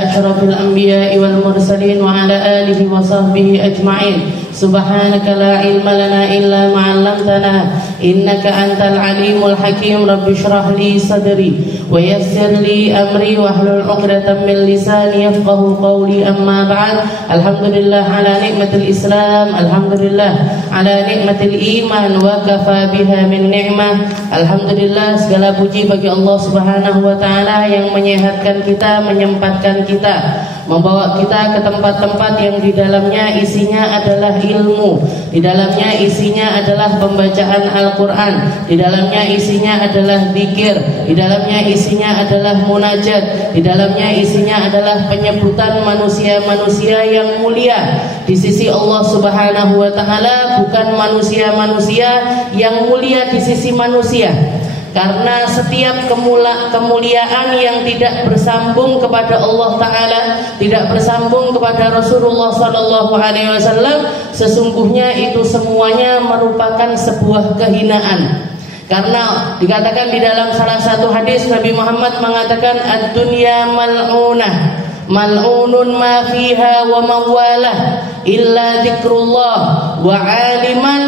asyrafil anbiya'i wal mursalin wa ala alihi wa sahbihi ajma'in. Subhanaka la ilma lana illa ma 'allamtana innaka antal alimul hakim. Rabbi shrah li sadri wa yassir li amri wahlul 'uqdatam min lisani yafqahu qawli. Amma ba'd. Alhamdulillah ala nikmatil Islam, alhamdulillah ala nikmatil iman, wa kafa biha min ni'mah. Alhamdulillah, segala puji bagi Allah Subhanahu wa taala yang menyehatkan kita, menyempatkan kita, membawa kita ke tempat-tempat yang di dalamnya isinya adalah ilmu, di dalamnya isinya adalah pembacaan Al-Quran, di dalamnya isinya adalah zikir, di dalamnya isinya adalah munajat, di dalamnya isinya adalah penyebutan manusia-manusia yang mulia di sisi Allah Subhanahu wa taala, bukan manusia-manusia yang mulia di sisi manusia. Karena setiap kemuliaan yang tidak bersambung kepada Allah Ta'ala, tidak bersambung kepada Rasulullah Sallallahu Alaihi Wasallam, sesungguhnya itu semuanya merupakan sebuah kehinaan. Karena dikatakan di dalam salah satu hadis, Nabi Muhammad mengatakan ad-dunya mal'unah, mal'unun ma fiha wa mawalah illa zikrullah wa aliman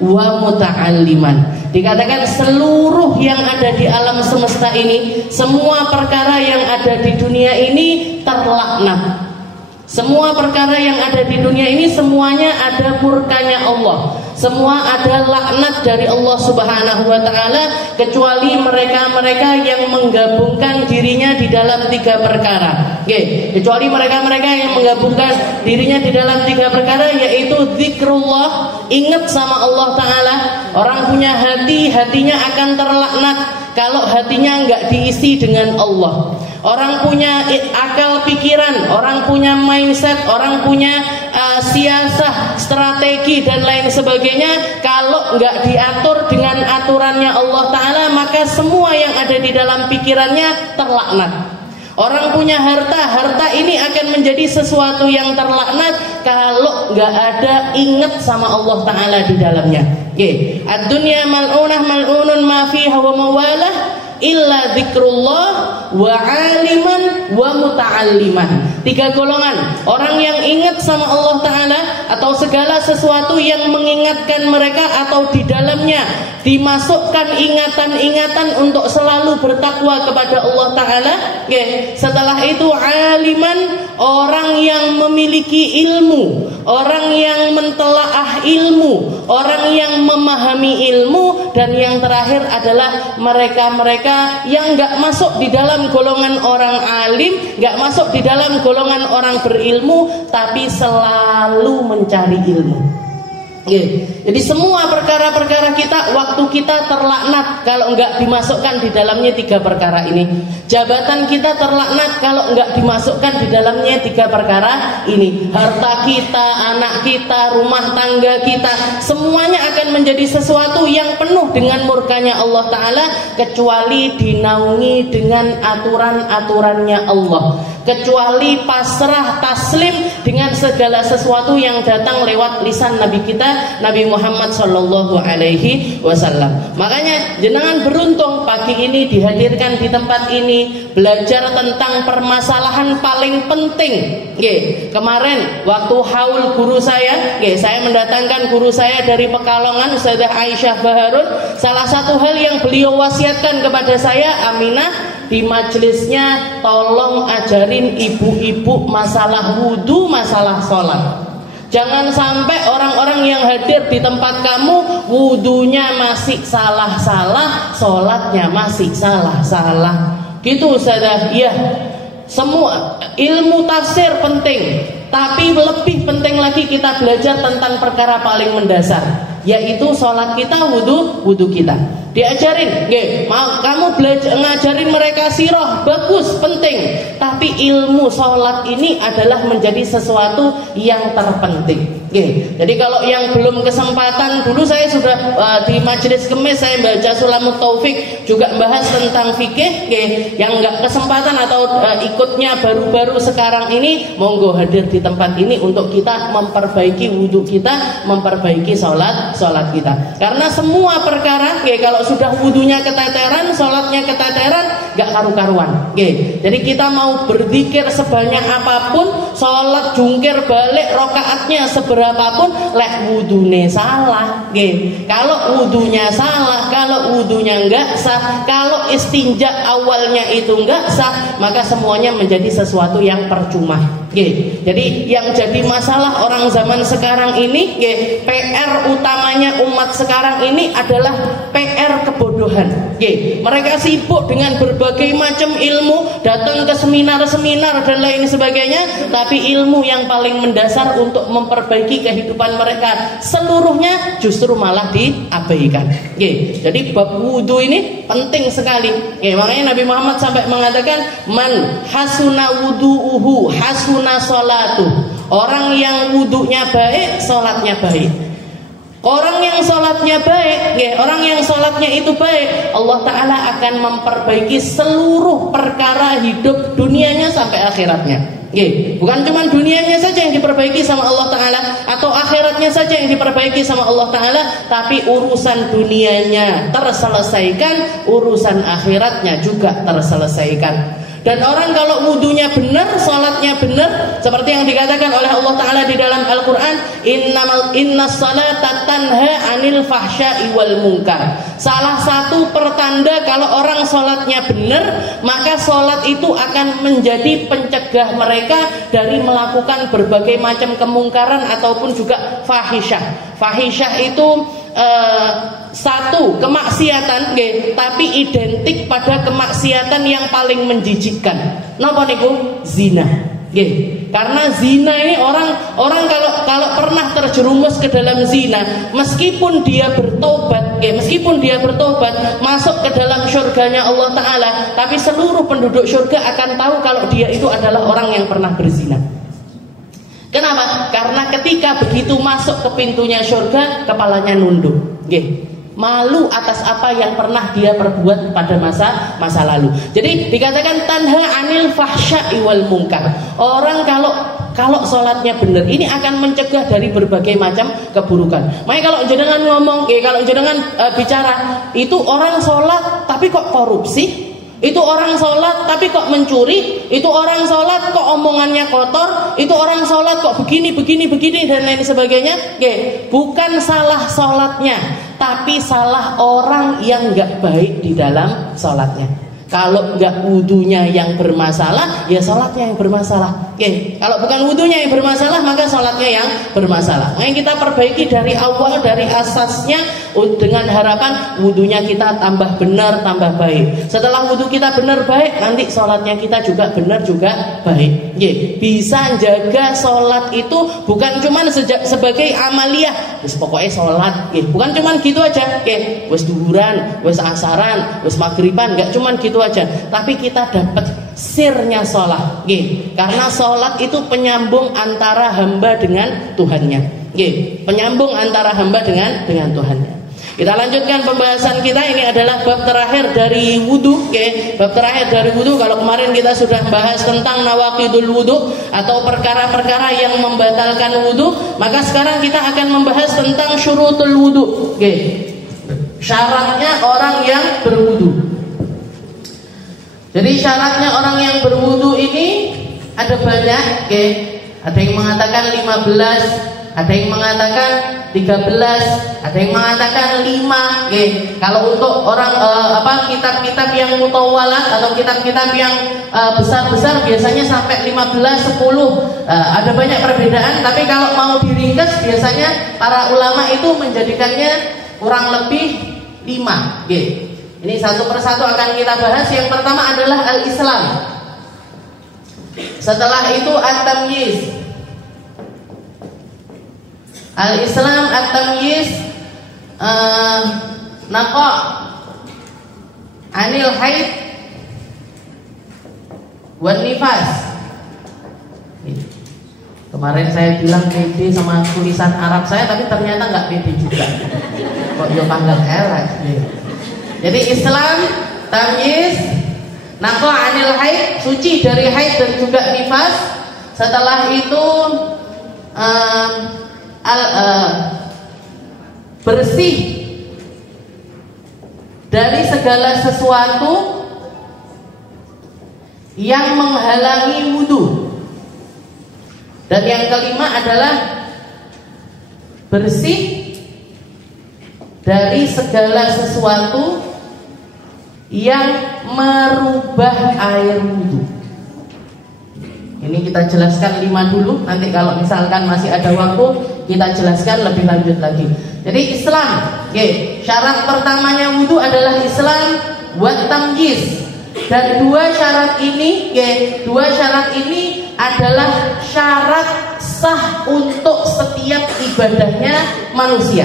wa muta'alliman. Dikatakan seluruh yang ada di alam semesta ini, semua perkara yang ada di dunia ini terlaknat. Semua perkara yang ada di dunia ini semuanya ada murkanya Allah. Semua ada laknat dari Allah Subhanahu wa taala, kecuali mereka-mereka yang menggabungkan dirinya di dalam tiga perkara. Kecuali mereka-mereka yang menggabungkan dirinya di dalam tiga perkara, yaitu zikrullah, ingat sama Allah taala. Orang punya hati, hatinya akan terlaknat kalau hatinya enggak diisi dengan Allah. Orang punya akal pikiran, orang punya mindset, orang punya siasah, strategi dan lain sebagainya, kalau enggak diatur dengan aturannya Allah Ta'ala, maka semua yang ada di dalam pikirannya terlaknat. Orang punya harta, harta ini akan menjadi sesuatu yang terlaknat kalau enggak ada ingat sama Allah Ta'ala di dalamnya. Ad-dunya mal'unah mal'unun ma fiha wa mawalah illa zikrullah wa aliman wa muta'alliman. Tiga golongan orang yang ingat sama Allah Ta'ala, atau segala sesuatu yang mengingatkan mereka atau di dalamnya dimasukkan ingatan-ingatan untuk selalu bertakwa kepada Allah Ta'ala. Setelah itu aliman, orang yang memiliki ilmu, orang yang mentelaah ilmu, orang yang memahami ilmu. Dan yang terakhir adalah mereka-mereka yang gak masuk di dalam golongan orang alim, gak masuk di dalam golongan orang berilmu, tapi selalu mencari ilmu. Jadi semua perkara-perkara kita, waktu kita terlaknat kalau enggak dimasukkan di dalamnya tiga perkara ini. Jabatan kita terlaknat kalau enggak dimasukkan di dalamnya tiga perkara ini. Harta kita, anak kita, rumah tangga kita, semuanya akan menjadi sesuatu yang penuh dengan murkanya Allah Ta'ala, kecuali dinaungi dengan aturan-aturannya Allah, kecuali pasrah taslim dengan segala sesuatu yang datang lewat lisan Nabi kita, Nabi Muhammad Sallallahu Alaihi Wasallam. Makanya jenengan beruntung pagi ini dihadirkan di tempat ini, belajar tentang permasalahan paling penting. Kemarin waktu haul guru saya mendatangkan guru saya dari Pekalongan, Ustazah Aisyah Baharun. Salah satu hal yang beliau wasiatkan kepada saya, Aminah, di majelisnya tolong ajarin ibu-ibu masalah wudu, masalah sholat. Jangan sampai orang-orang yang hadir di tempat kamu wudunya masih salah-salah, sholatnya masih salah-salah. Gitu Ustazah. Iya, semua ilmu tafsir penting, tapi lebih penting lagi kita belajar tentang perkara paling mendasar, yaitu sholat kita, wudu kita. Diajarin, mau kamu belajar ngajarin mereka sirah, bagus, penting. Tapi ilmu sholat ini adalah menjadi sesuatu yang terpenting. Jadi kalau yang belum kesempatan, dulu saya sudah di majelis kemis saya baca Sulamut Taufik juga bahas tentang fikih. Yang nggak kesempatan atau ikutnya baru-baru sekarang ini, monggo hadir di tempat ini untuk kita memperbaiki wudhu kita, memperbaiki sholat kita. Karena semua perkara, kalau sudah wudhunya keteteran, sholatnya keteteran, nggak karu-karuan. Jadi kita mau berzikir sebanyak apapun, sholat jungkir balik rokaatnya seberapapun, lek wudune salah. Kalau wudunya salah, kalau wudunya nggak sah, kalau istinja awalnya itu nggak sah, maka semuanya menjadi sesuatu yang percuma. Jadi yang jadi masalah orang zaman sekarang ini, PR utamanya umat sekarang ini adalah PR kebodohan. Mereka sibuk dengan berbagai macam ilmu, datang ke seminar-seminar dan lain sebagainya, tapi ilmu yang paling mendasar untuk memperbaiki kehidupan mereka seluruhnya justru malah diabaikan. Jadi bab wudu ini penting sekali. Makanya Nabi Muhammad sampai mengatakan, man hasuna wudu'uhu hasuna sholatu. Orang yang wudunya baik, sholatnya baik. Orang yang sholatnya baik, orang yang sholatnya itu baik, Allah Ta'ala akan memperbaiki seluruh perkara hidup dunianya sampai akhiratnya. Bukan cuma dunianya saja yang diperbaiki sama Allah Ta'ala, atau akhiratnya saja yang diperbaiki sama Allah Ta'ala, tapi urusan dunianya terselesaikan, urusan akhiratnya juga terselesaikan. Dan orang kalau wudunya benar, sholatnya benar, seperti yang dikatakan oleh Allah Ta'ala di dalam Al-Quran, innas salata tanha anil fahsya'i wal munkar. Salah satu pertanda kalau orang sholatnya benar, maka sholat itu akan menjadi pencegah mereka dari melakukan berbagai macam kemungkaran ataupun juga fahisyah. Fahisyah itu satu kemaksiatan, tapi identik pada kemaksiatan yang paling menjijikkan. Napa niku? Zina. Karena zina ini orang kalau pernah terjerumus ke dalam zina, meskipun dia bertobat, masuk ke dalam surganya Allah Ta'ala, tapi seluruh penduduk surga akan tahu kalau dia itu adalah orang yang pernah berzina. Kenapa? Karena ketika begitu masuk ke pintunya surga, kepalanya nunduk. Malu atas apa yang pernah dia perbuat pada masa lalu. Jadi dikatakan tanha anil fahsya'i wal munkar. Orang kalau sholatnya benar, ini akan mencegah dari berbagai macam keburukan. Makanya kalau jenengan ngomong, kalau jenengan bicara, itu orang sholat tapi kok korupsi, itu orang sholat tapi kok mencuri, itu orang sholat kok omongannya kotor, itu orang sholat kok begini dan lain sebagainya. Bukan salah sholatnya, tapi salah orang yang gak baik di dalam sholatnya. Kalau nggak wudunya yang bermasalah, ya sholatnya yang bermasalah. Kalau bukan wudunya yang bermasalah, maka sholatnya yang bermasalah. Nah, kita perbaiki dari awal, dari asasnya, dengan harapan wudunya kita tambah benar, tambah baik. Setelah wudu kita benar baik, nanti sholatnya kita juga benar juga baik. Bisa jaga sholat itu bukan cuma sebagai amaliyah, pokoknya sholat. Bukan cuma gitu aja. Wes duhuran, wes asaran, wes maghriban, nggak cuma gitu aja, tapi kita dapat sirnya sholat. Karena sholat itu penyambung antara hamba dengan Tuhannya. Penyambung antara hamba dengan Tuhannya. Kita lanjutkan pembahasan kita. Ini adalah bab terakhir dari wudu. Bab terakhir dari wudu. Kalau kemarin kita sudah bahas tentang nawaqidul wudu atau perkara-perkara yang membatalkan wudu, maka sekarang kita akan membahas tentang syurutul wudu. Syaratnya orang yang berwudu. Jadi syaratnya orang yang berwudu ini ada banyak, ada yang mengatakan 15, ada yang mengatakan 13, ada yang mengatakan 5. Kalau untuk orang kitab-kitab yang mutawalat atau kitab-kitab yang besar-besar biasanya sampai 15, 10. Ada banyak perbedaan, tapi kalau mau diringkas biasanya para ulama itu menjadikannya kurang lebih 5. Ini satu persatu akan kita bahas. Yang pertama adalah al-Islam. Setelah itu at-tamyiz. Al-Islam, at-tamyiz, naqa anil haid wan nifas. Kemarin saya bilang pede sama tulisan Arab saya, tapi ternyata nggak pede juga. Kok yo panggang elek. Jadi Islam, tamyiz, naqa anil haid, suci dari haid dan juga nifas. Setelah itu bersih dari segala sesuatu yang menghalangi wudu. Dan yang kelima adalah bersih dari segala sesuatu yang merubah air wudu. Ini kita jelaskan 5 dulu. Nanti kalau misalkan masih ada waktu, kita jelaskan lebih lanjut lagi. Jadi Islam, syarat pertamanya wudu adalah Islam wa tamyiz. Dan dua syarat ini adalah syarat sah untuk setiap ibadahnya manusia.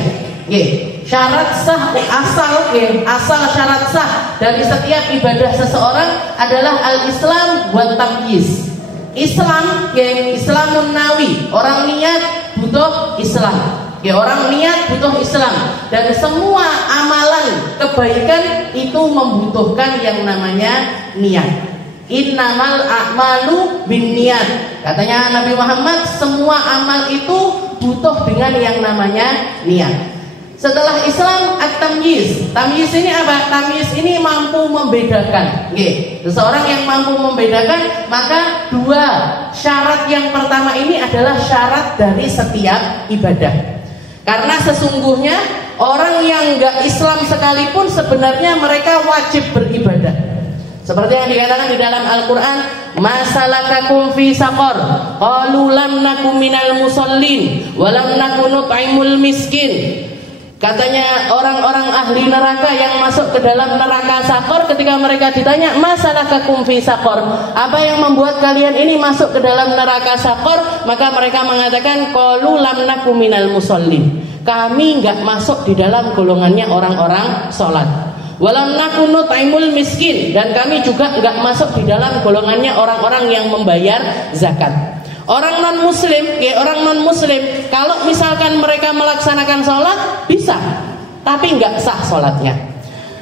Syarat sah asal syarat sah dari setiap ibadah seseorang adalah al-Islam wa tamyiz. Islam, Islamun nawi, orang niat butuh Islam. Orang niat butuh Islam. Dan semua amalan kebaikan itu membutuhkan yang namanya niat. Innamal a'malu binniyat. Katanya Nabi Muhammad, semua amal itu butuh dengan yang namanya niat. Setelah Islam, at-tamyiz. Tamyiz ini apa? Tamyiz ini mampu membedakan. Seseorang yang mampu membedakan, maka dua syarat yang pertama ini adalah syarat dari setiap ibadah. Karena sesungguhnya orang yang enggak Islam sekalipun sebenarnya mereka wajib beribadah. Seperti yang dikatakan di dalam Al-Quran, masalakakum fi saqar, qalu lam nakum minal musallin, walam naku nut'imul miskin. Katanya orang-orang ahli neraka yang masuk ke dalam neraka Sakor, ketika mereka ditanya masalakakum fi Sakor, apa yang membuat kalian ini masuk ke dalam neraka Sakor, maka mereka mengatakan qalu lam naku minal musallin, kami enggak masuk di dalam golongannya orang-orang sholat. Walam naku nut'imul miskin, dan kami juga enggak masuk di dalam golongannya orang-orang yang membayar zakat. Orang non muslim, kalau misalkan mereka melaksanakan sholat bisa, tapi nggak sah sholatnya.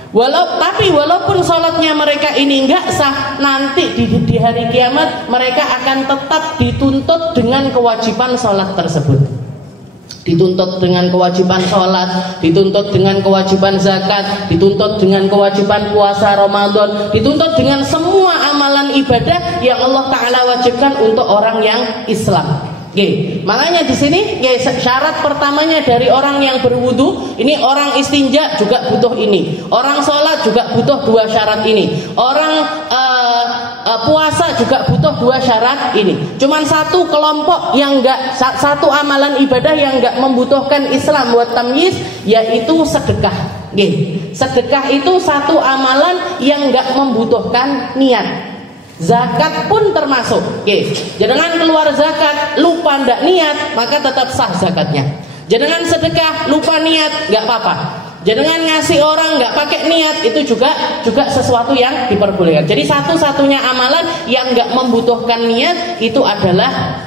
Tapi walaupun sholatnya mereka ini nggak sah, nanti di hari kiamat mereka akan tetap dituntut dengan kewajiban sholat tersebut. Dituntut dengan kewajiban sholat, dituntut dengan kewajiban zakat, dituntut dengan kewajiban puasa Ramadan, dituntut dengan semua amalan ibadah yang Allah Ta'ala wajibkan untuk orang yang Islam. Makanya di sini syarat pertamanya dari orang yang berwudu, ini orang istinja juga butuh ini, orang sholat juga butuh dua syarat ini, orang puasa juga butuh dua syarat ini. Cuman satu kelompok yang enggak, satu amalan ibadah yang enggak membutuhkan Islam buat tamyiz, yaitu sedekah. Sedekah itu satu amalan yang enggak membutuhkan niat. Zakat pun termasuk. Jangan keluar zakat lupa ndak niat, maka tetap sah zakatnya. Jangan sedekah lupa niat, nggak apa-apa. Jangan ngasih orang nggak pakai niat, itu juga sesuatu yang diperbolehkan. Jadi satu-satunya amalan yang nggak membutuhkan niat itu adalah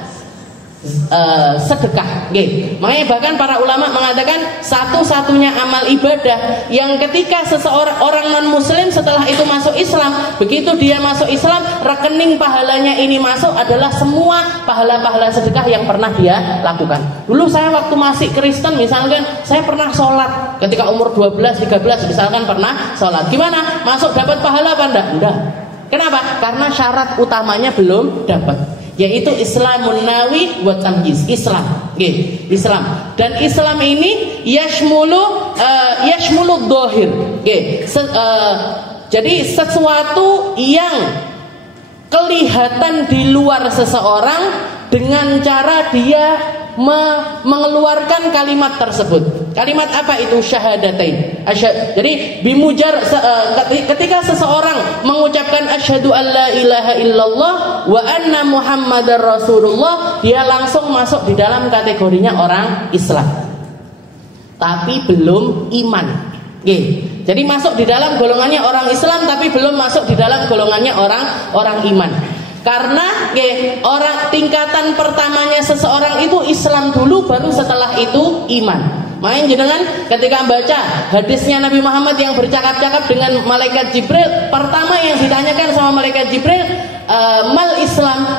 sedekah. Makanya bahkan para ulama mengatakan satu-satunya amal ibadah yang ketika seseorang orang non muslim setelah itu masuk Islam, begitu dia masuk Islam, rekening pahalanya ini masuk adalah semua pahala-pahala sedekah yang pernah dia lakukan. Dulu saya waktu masih Kristen misalkan, saya pernah sholat ketika umur 12-13 misalkan, pernah sholat. Gimana? Masuk dapat pahala apa enggak? Enggak. Kenapa? Karena syarat utamanya belum dapat, yaitu Islamun nawi wa tamyiz. Islam. Dan Islam ini yashmulu dhahir. Jadi sesuatu yang kelihatan di luar seseorang dengan cara dia mengeluarkan kalimat tersebut. Kalimat apa itu? Syahadatain. Jadi ketika seseorang mengucapkan asyhadu an la ilaha illallah wa anna muhammadar rasulullah, dia langsung masuk di dalam kategorinya orang Islam, tapi belum iman. Jadi masuk di dalam golongannya orang Islam, tapi belum masuk di dalam golongannya orang iman. Karena orang tingkatan pertamanya seseorang itu Islam dulu, baru setelah itu iman. Makanya jenengan ketika baca hadisnya Nabi Muhammad yang bercakap-cakap dengan malaikat Jibril, pertama yang ditanyakan sama malaikat Jibril, mal Islam,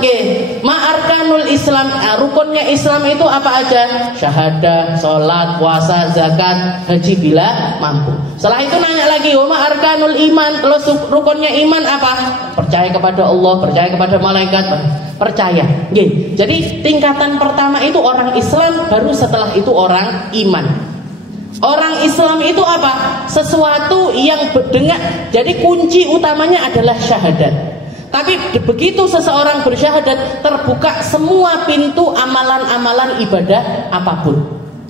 ma arkanul arkanul Islam, rukunnya Islam itu apa aja? Syahadah, sholat, puasa, zakat, haji bila mampu. Setelah itu nanya lagi, wa arkanul iman, terus rukunnya iman apa? Percaya kepada Allah, percaya kepada malaikat, percaya. Jadi tingkatan pertama itu orang Islam, baru setelah itu orang iman. Orang Islam itu apa? Sesuatu yang berdengar. Jadi kunci utamanya adalah syahadat. Tapi begitu seseorang bersyahadat, terbuka semua pintu amalan-amalan ibadah apapun.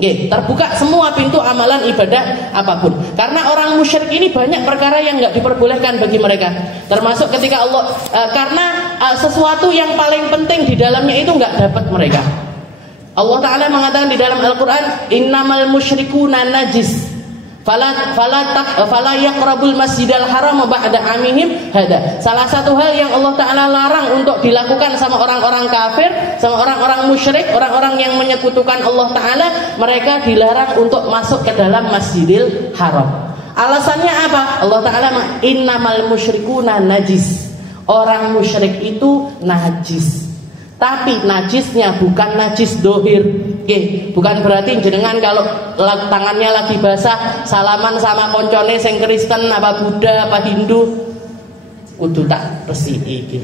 Terbuka semua pintu amalan ibadah apapun. Karena orang musyrik ini banyak perkara yang nggak diperbolehkan bagi mereka. Termasuk ketika Allah, karena sesuatu yang paling penting di dalamnya itu nggak dapat mereka. Allah Ta'ala mengatakan di dalam Al-Quran, innamal musyrikuna najis fala yaqrabul masjidal haram ba'da amihim hada. Salah satu hal yang Allah Ta'ala larang untuk dilakukan sama orang-orang kafir, sama orang-orang musyrik, orang-orang yang menyekutukan Allah Ta'ala, mereka dilarang untuk masuk ke dalam Masjidil Haram. Alasannya apa? Allah Ta'ala innamal musyrikuna najis. Orang musyrik itu najis. Tapi najisnya bukan najis dohir. Bukan berarti jenengan kalau tangannya lagi basah salaman sama koncone sing Kristen apa Buddha apa Hindu kudu tak resik iki.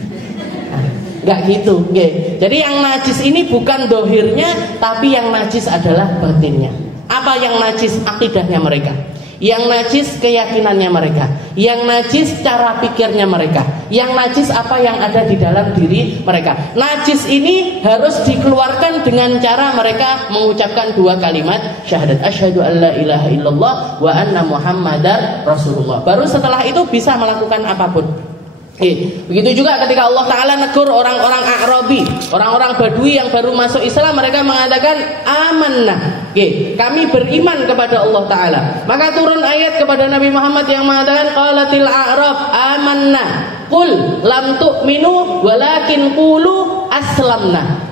Enggak gitu. Jadi yang najis ini bukan dohirnya, tapi yang najis adalah batinnya. Apa yang najis? Akidahnya mereka. Yang najis keyakinannya mereka. Yang najis cara pikirnya mereka. Yang najis apa yang ada di dalam diri mereka. Najis ini harus dikeluarkan dengan cara mereka mengucapkan dua kalimat syahadat, asyhadu an la ilaha illallah wa anna muhammadar rasulullah. Baru setelah itu bisa melakukan apapun. Begitu juga ketika Allah Ta'ala negur orang-orang A'rabi, orang-orang Badui yang baru masuk Islam, mereka mengatakan amanna, kami beriman kepada Allah Ta'ala. Maka turun ayat kepada Nabi Muhammad yang mengatakan qalatil a'rab amanna qul lam tu'minu walakin qulu aslamna.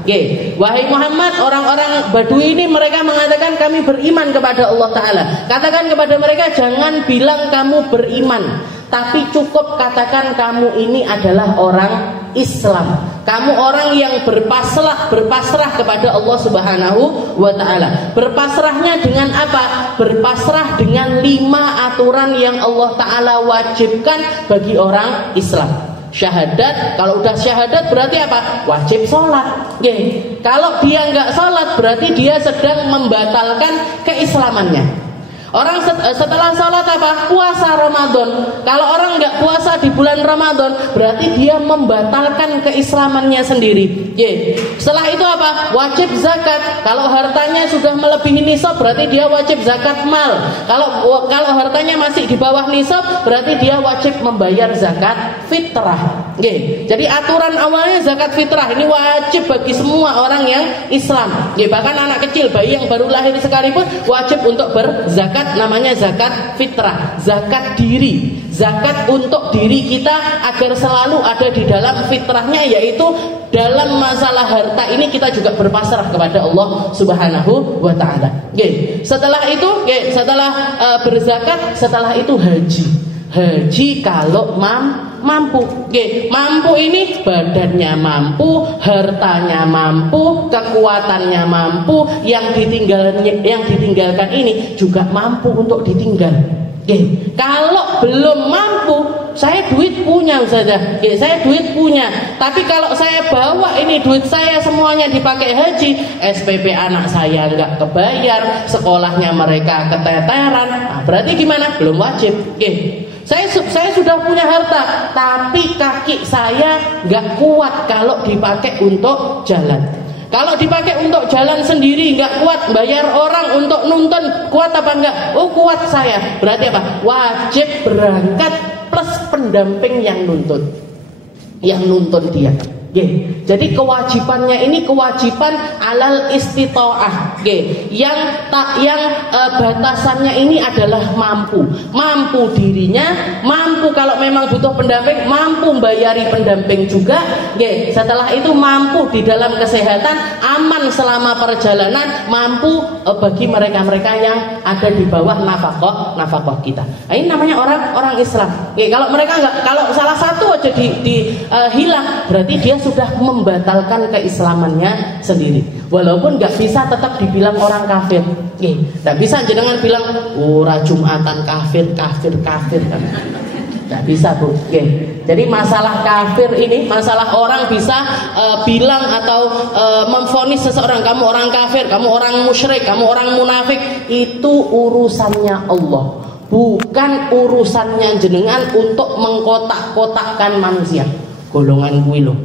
Wahai Muhammad, orang-orang Badui ini mereka mengatakan kami beriman kepada Allah Ta'ala. Katakan kepada mereka, jangan bilang kamu beriman, tapi cukup katakan kamu ini adalah orang Islam. Kamu orang yang berpasrah kepada Allah Subhanahu wa Ta'ala. Berpasrahnya dengan apa? Berpasrah dengan 5 aturan yang Allah Ta'ala wajibkan bagi orang Islam. Syahadat, kalau udah syahadat berarti apa? Wajib sholat. Kalau dia nggak sholat berarti dia sedang membatalkan keislamannya. Orang setelah sholat apa? Puasa Ramadan. Kalau orang nggak puasa di bulan Ramadan, berarti dia membatalkan keislamannya sendiri. Setelah itu apa? Wajib zakat. Kalau hartanya sudah melebihi nisab, berarti dia wajib zakat mal. Kalau hartanya masih di bawah nisab, berarti dia wajib membayar zakat fitrah. Jadi aturan awalnya zakat fitrah ini wajib bagi semua orang yang Islam. Bahkan anak kecil, bayi yang baru lahir sekalipun wajib untuk berzakat. Namanya zakat fitrah, zakat diri, zakat untuk diri kita agar selalu ada di dalam fitrahnya, yaitu dalam masalah harta ini kita juga berpasrah kepada Allah Subhanahu wa Ta'ala. Setelah itu, setelah berzakat, setelah itu haji. Haji kalau mampu. Mampu ini badannya mampu, hartanya mampu, kekuatannya mampu, yang ditinggalkan ini juga mampu untuk ditinggal. Kalau belum mampu, saya duit punya Ustazah, saya duit punya, tapi kalau saya bawa ini duit saya semuanya dipakai haji, SPP anak saya nggak kebayar, sekolahnya mereka keteteran, berarti gimana? Belum wajib. Saya sudah punya harta, tapi kaki saya nggak kuat kalau dipakai untuk jalan. Kalau dipakai untuk jalan sendiri nggak kuat, bayar orang untuk nuntun, kuat apa enggak? Oh kuat saya. Berarti apa? Wajib berangkat plus pendamping yang nuntun dia. Jadi kewajibannya ini kewajiban alal istita'ah. yang batasannya ini adalah mampu dirinya, mampu kalau memang butuh pendamping, mampu membayari pendamping juga. Setelah itu mampu di dalam kesehatan, aman selama perjalanan, mampu bagi mereka-mereka yang ada di bawah nafkah kita. Nah, ini namanya orang Islam. Kalau mereka enggak, kalau salah satu aja hilang, berarti dia sudah membatalkan keislamannya sendiri. Walaupun nggak bisa tetap dibilang orang kafir. Nggak bisa jenengan bilang Jumatan kafir. Nggak bisa, Bu. Jadi masalah kafir ini, masalah orang bisa bilang atau memvonis seseorang, kamu orang kafir, kamu orang musyrik, kamu orang munafik, itu urusannya Allah, bukan urusannya jenengan untuk mengkotak-kotakkan manusia. Golongan gue loh,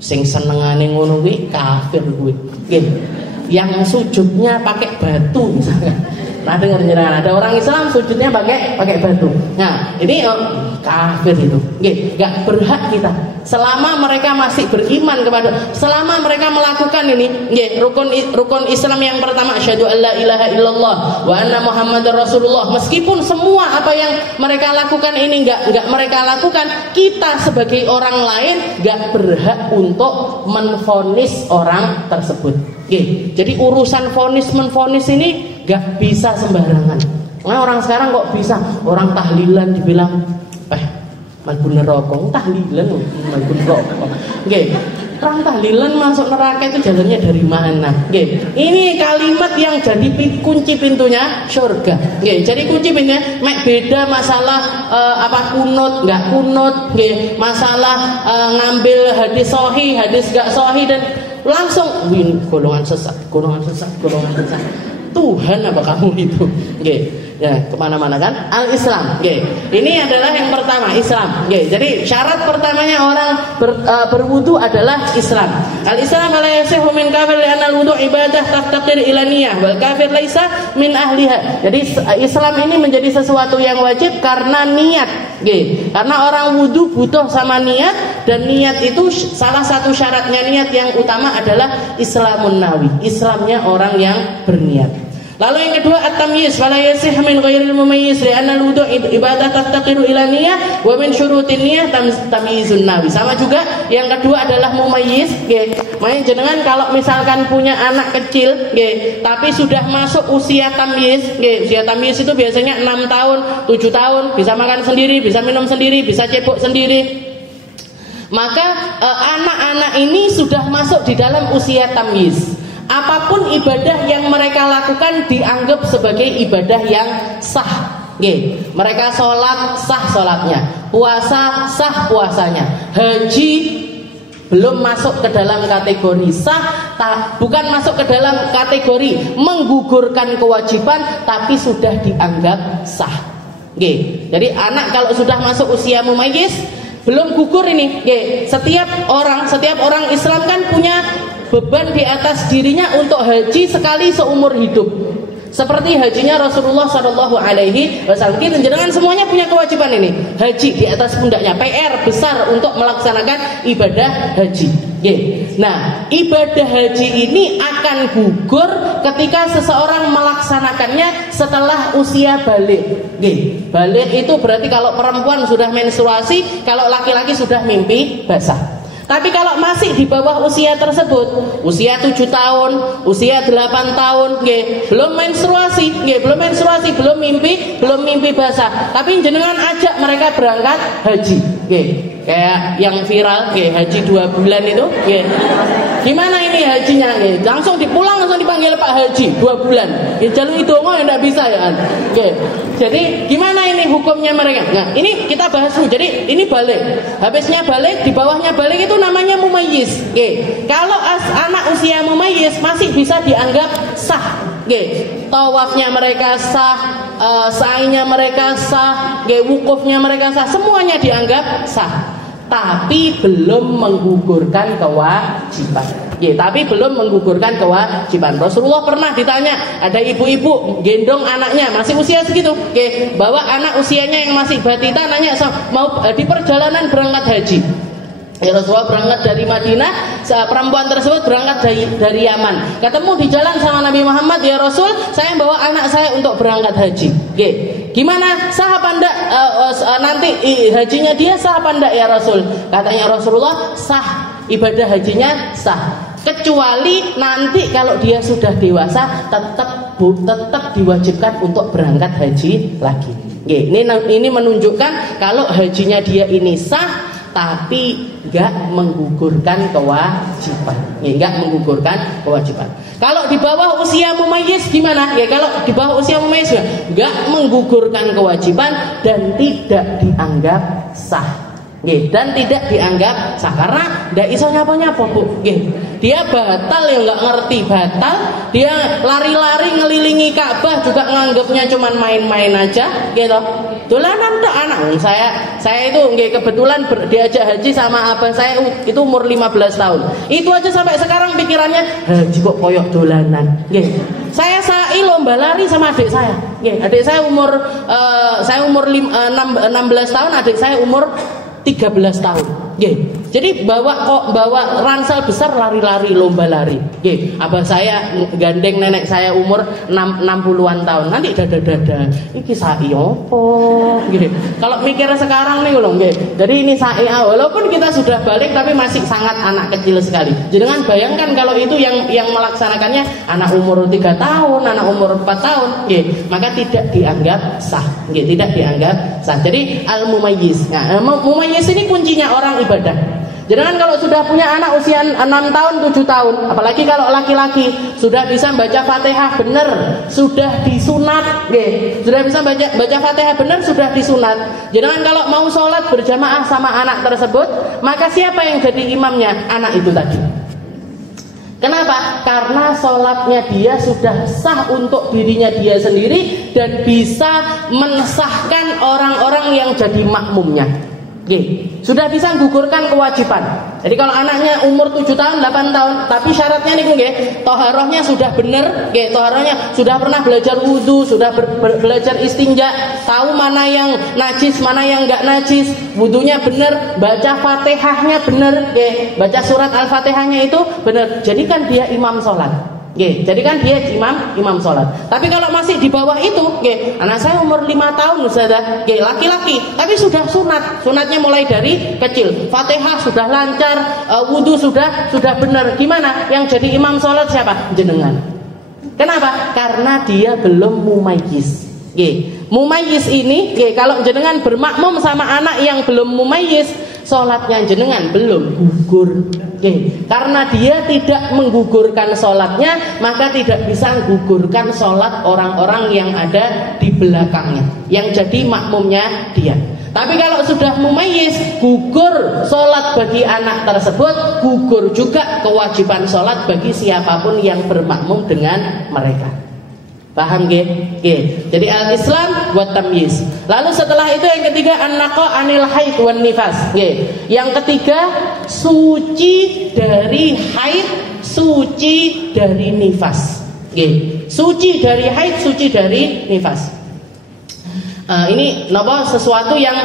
sing senengane ngono kuwi kafir gue. Yang sujudnya pakai batu misalnya. Nah, dengar ada orang Islam sujudnya pakai batu. Nah, ini kafir itu. Enggak berhak kita. Selama mereka masih beriman selama mereka melakukan ini, rukun Islam yang pertama, asyhadu alla ilaha illallah wa anna muhammadar rasulullah. Meskipun semua apa yang mereka lakukan ini enggak mereka lakukan, kita sebagai orang lain enggak berhak untuk menvonis orang tersebut. Jadi urusan vonis-menvonis ini gak bisa sembarangan. Nah, orang sekarang kok bisa orang tahlilan dibilang malbun neraka, tahlilan malbun neraka. Orang tahlilan masuk neraka itu jalannya dari mana? Ini kalimat yang jadi kunci pintunya surga. Jadi kunci pintunya beda masalah kunut, nggak kunut, masalah ngambil hadis sahih, hadis gak sahih, dan langsung golongan sesat. Tuhan apa kamu itu? Ya, kemana-mana kan? Al-Islam. Ini adalah yang pertama, Islam. Jadi syarat pertamanya orang berwudu adalah Islam. Al-Islam la yasihu min kafir li'anna al-wudu ibadah taftaqir ila niyah wal kafir laisa min ahliha. Jadi Islam ini menjadi sesuatu yang wajib karena niat. Karena orang wudu butuh sama niat, dan niat itu salah satu syaratnya, niat yang utama adalah Islamun nawi, Islamnya orang yang berniat. Lalu yang kedua at-tamyiz, fala yasih min ghairil mumayyiz li'anna al-wudu' ibadah taftaqiru ila niyyah wa min syurutin niyyah tamyizun nawi. Sama juga yang kedua adalah mumayyiz, Makanya jenengan kalau misalkan punya anak kecil, tapi sudah masuk usia tamyiz, usia tamyiz itu biasanya 6 tahun, 7 tahun, bisa makan sendiri, bisa minum sendiri, bisa cebok sendiri. Maka anak-anak ini sudah masuk di dalam usia tamyiz. Apapun ibadah yang mereka lakukan dianggap sebagai ibadah yang sah. Mereka sholat, sah sholatnya, puasa, sah puasanya, haji belum masuk ke dalam kategori sah, bukan masuk ke dalam kategori menggugurkan kewajiban, tapi sudah dianggap sah. Jadi anak kalau sudah masuk usia mumayyiz, belum gugur ini. Setiap orang Islam kan punya beban di atas dirinya untuk haji sekali seumur hidup. Seperti hajinya Rasulullah SAW. Kita jenengan semuanya punya kewajiban ini, haji di atas pundaknya, PR besar untuk melaksanakan ibadah haji. Nah, ibadah haji ini akan gugur ketika seseorang melaksanakannya setelah usia balik. Balik itu berarti kalau perempuan sudah menstruasi, kalau laki-laki sudah mimpi basah. Tapi kalau masih di bawah usia tersebut, usia 7 tahun, usia 8 tahun, belum menstruasi, belum mimpi basah, tapi jenengan ajak mereka berangkat haji, kayak yang viral, haji 2 bulan itu, gimana ini hajinya? Langsung dipulang, langsung dipanggil Pak Haji 2 bulan, jalur itu mau tidak bisa ya kan? Jadi gimana ini hukumnya mereka? Nah, ini kita bahas dulu. Jadi ini balik, habisnya balik, di bawahnya balik itu namanya mumayyiz. Kalau anak usia mumayyiz masih bisa dianggap sah. Tawafnya mereka sah, sa'ainya mereka sah, wukufnya mereka sah, semuanya dianggap sah. Tapi belum menggugurkan kewajiban. Rasulullah pernah ditanya, ada ibu-ibu gendong anaknya masih usia segitu, bawa anak usianya yang masih batita, nanya mau di perjalanan berangkat haji. Ya Rasulullah berangkat dari Madinah, perempuan tersebut berangkat dari Yaman. Ketemu di jalan sama Nabi Muhammad, ya Rasul, saya bawa anak saya untuk berangkat haji. Oke. Gimana? Sah apa enggak nanti hajinya dia sah apa enggak ya Rasul? Katanya Rasulullah, sah. Ibadah hajinya sah. Kecuali nanti kalau dia sudah dewasa tetap diwajibkan untuk berangkat haji lagi. Oke. Ini menunjukkan kalau hajinya dia ini sah, tapi nggak menggugurkan kewajiban. Nggak menggugurkan kewajiban. Kalau di bawah usia mumayyiz gimana? Ya kalau di bawah usia mumayyiz nggak menggugurkan kewajiban dan tidak dianggap sah. Dan tidak dianggap sah karena tidak iso nyapa-nyapa, Bu. Dia batal ya nggak ngerti batal. Dia lari-lari ngelilingi Ka'bah juga nganggapnya cuman main-main aja, gitu. Dolanan tok anak. Saya itu kebetulan diajak haji sama abah saya itu umur 15 tahun. Itu aja sampai sekarang pikirannya haji kok koyok dolanan. Saya sa'i lomba lari sama adik saya. Adik saya umur 16 tahun, adik saya umur 13 tahun. Jadi bawa ransel besar lari-lari lomba lari. Abah saya gandeng nenek saya umur 60-an tahun. Nanti dada-dada. Iki sa'i opo? Kalau mikir sekarang nih loh, jadi ini sa'i walaupun kita sudah balik tapi masih sangat anak kecil sekali. Jangan bayangkan kalau itu yang melaksanakannya anak umur 3 tahun, anak umur 4 tahun, maka tidak dianggap sah. Tidak dianggap sah. Jadi al-mumayyiz. Nah, mumayyiz ini kuncinya orang ibadah. Jangan kalau sudah punya anak usia 6 tahun, 7 tahun, apalagi kalau laki-laki sudah bisa baca Fatihah benar, sudah disunat, sudah bisa baca Fatihah benar, sudah disunat. Jangan kalau mau sholat berjamaah sama anak tersebut, maka siapa yang jadi imamnya? Anak itu tadi. Kenapa? Karena sholatnya dia sudah sah untuk dirinya dia sendiri dan bisa mensahkan orang-orang yang jadi makmumnya. Sudah bisa gugurkan kewajiban. Jadi kalau anaknya umur 7 tahun, 8 tahun, tapi syaratnya nih toharohnya sudah benar, toharohnya sudah pernah belajar wudu, sudah belajar istinja, tahu mana yang najis, mana yang enggak najis, wudunya benar, baca Fatihahnya benar, baca surat Al-Fatihahnya itu benar. Jadi kan dia imam sholat. Jadi kan dia imam sholat. Tapi kalau masih di bawah itu, anak saya umur 5 tahun sudah, laki-laki, tapi sudah sunat. Sunatnya mulai dari kecil. Fatihah sudah lancar, wudu sudah benar. Gimana? Yang jadi imam sholat siapa? Jenengan. Kenapa? Karena dia belum mumayyiz. Mumayyiz ini, kalau jenengan bermakmum sama anak yang belum mumayyiz, sholatnya jenengan belum gugur. Karena dia tidak menggugurkan sholatnya, maka tidak bisa menggugurkan sholat orang-orang yang ada di belakangnya, yang jadi makmumnya dia. Tapi kalau sudah mumayyiz, gugur sholat bagi anak tersebut, gugur juga kewajiban sholat bagi siapapun yang bermakmum dengan mereka. Paham Jadi al-Islam buat tamyiz. Lalu setelah itu yang ketiga an-naqa anil haid wan nifas. Yang ketiga suci dari haid, suci dari nifas. Suci dari haid, suci dari nifas. Ini sesuatu yang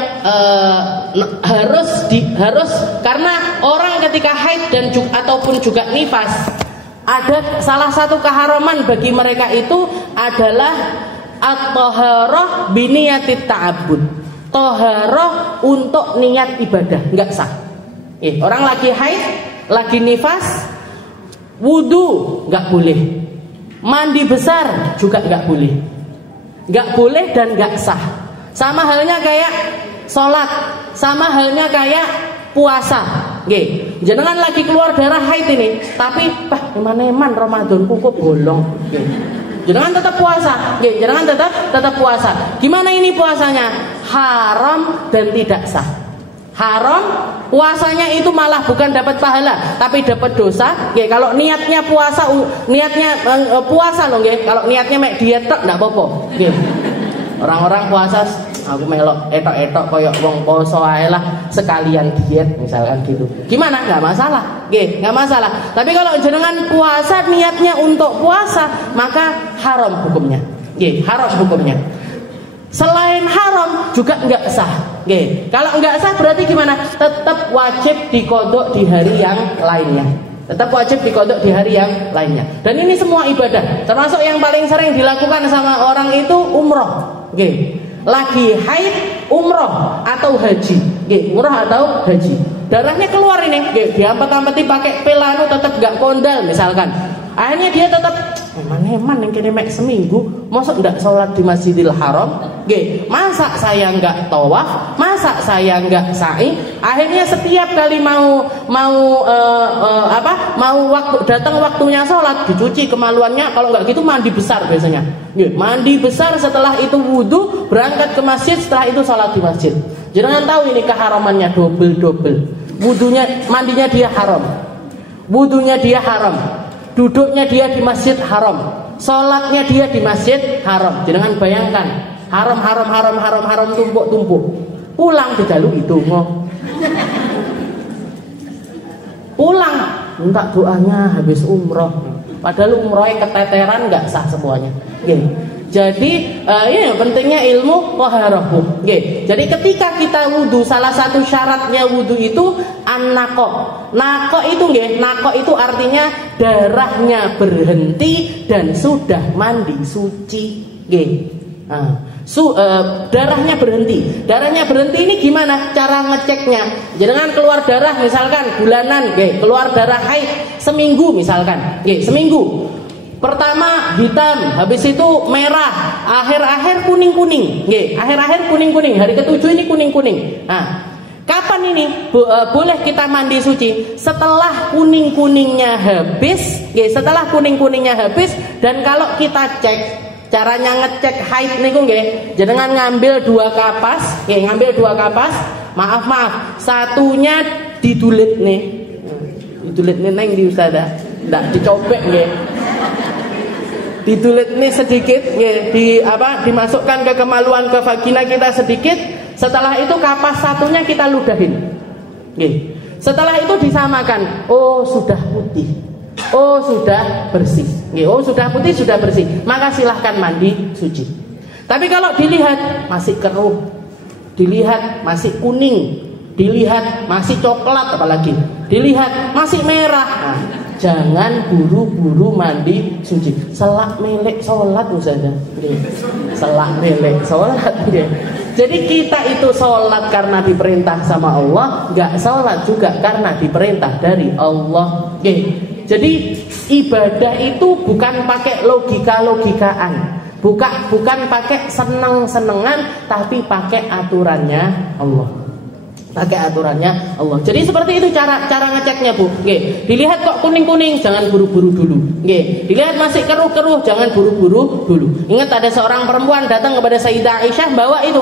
harus karena orang ketika haid dan ataupun juga nifas, ada salah satu keharaman bagi mereka itu adalah at-thaharah biniyatit ta'abbud. Thaharah untuk niat ibadah, enggak sah. Orang lagi haid, lagi nifas, wudu enggak boleh. Mandi besar juga enggak boleh. Enggak boleh dan enggak sah. Sama halnya kayak sholat, sama halnya kayak puasa. Jenengan lagi keluar darah haid ini, tapi eman-eman Ramadan kok bolong. Jenengan tetap puasa. Jenengan tetap puasa. Gimana ini puasanya? Haram dan tidak sah. Haram, puasanya itu malah bukan dapat pahala, tapi dapat dosa. Kalau niatnya puasa, puasa loh. Kalau niatnya mek diet tok enggak apa-apa. Orang-orang puasa, aku melok etok-etok koyok wong poso ae lah, sekalian diet misalkan gitu. Gimana? Enggak masalah. Enggak masalah. Tapi kalau jenengan puasa niatnya untuk puasa, maka haram hukumnya. Haram hukumnya. Selain haram juga enggak sah. Nggih. Kalau nggak sah berarti gimana? Tetap wajib dikodok di hari yang lainnya. Tetap wajib dikodok di hari yang lainnya. Dan ini semua ibadah, termasuk yang paling sering dilakukan sama orang itu umroh. Nggih. Lagi haid, umroh atau haji. Nggih, umroh atau haji. Darahnya keluar ini, nggih, diampet-ampeti pakai pelanu tetap nggak kondal misalkan. Akhirnya dia tetap eman-eman yang kene mek seminggu, mosok ndak sholat di Masjidil Haram? Nggih, masa saya nggak tawaf, masa saya nggak sa'i? Akhirnya setiap kali mau waktu datang waktunya sholat dicuci kemaluannya, kalau nggak gitu mandi besar biasanya. Nggih, mandi besar, setelah itu wudu, berangkat ke masjid, setelah itu sholat di masjid. Jangan tahu ini keharamannya double. Wudunya, mandinya dia haram, wudunya dia haram, duduknya dia di masjid haram, sholatnya dia di masjid haram. Jangan bayangkan, haram tumpuk. Pulang dijaluk itu pulang minta doanya habis umroh, padahal umrohnya keteteran, nggak sah semuanya. Jadi ini pentingnya ilmu taharah. Jadi ketika kita wudu, salah satu syaratnya wudu itu an-naqo. Naqo itu naqo itu artinya darahnya berhenti dan sudah mandi suci. Darahnya berhenti. Darahnya berhenti ini gimana cara ngeceknya? Jangan keluar darah misalkan bulanan, keluar darah haid seminggu misalkan, seminggu. Pertama hitam, habis itu merah, akhir-akhir kuning-kuning. Akhir-akhir kuning-kuning. Hari ke-7 ini kuning-kuning. Nah, kapan ini boleh kita mandi suci? Setelah kuning-kuningnya habis, setelah kuning-kuningnya habis. Dan kalau kita cek, caranya ngecek haid niku nggih, jenengan ngambil 2 kapas, ngambil 2 kapas. Maaf, satunya didulit nih. Didulit nih neng di ustazah. Ndak dicopek nggih. Ditulit nih sedikit, dimasukkan ke kemaluan, ke vagina kita sedikit. Setelah itu kapas satunya kita ludahin. Setelah itu disamakan. Oh sudah putih, oh sudah bersih. Oh sudah putih, sudah bersih, maka silahkan mandi suci. Tapi kalau dilihat masih keruh, dilihat masih kuning, dilihat masih coklat, apalagi dilihat masih merah, jangan buru-buru mandi suci. Selak melek sholat misalnya, selak melek sholat. Jadi kita itu sholat karena diperintah sama Allah, nggak sholat juga karena diperintah dari Allah. Jadi ibadah itu bukan pakai logika-logikaan, bukan pakai seneng-senengan, tapi pakai aturannya Allah. Pakai aturannya Allah. Jadi seperti itu cara ngeceknya, Bu. Dilihat kok kuning-kuning, jangan buru-buru dulu. Dilihat masih keruh-keruh, jangan buru-buru dulu. Ingat ada seorang perempuan datang kepada Sayyidah Aisyah bawa itu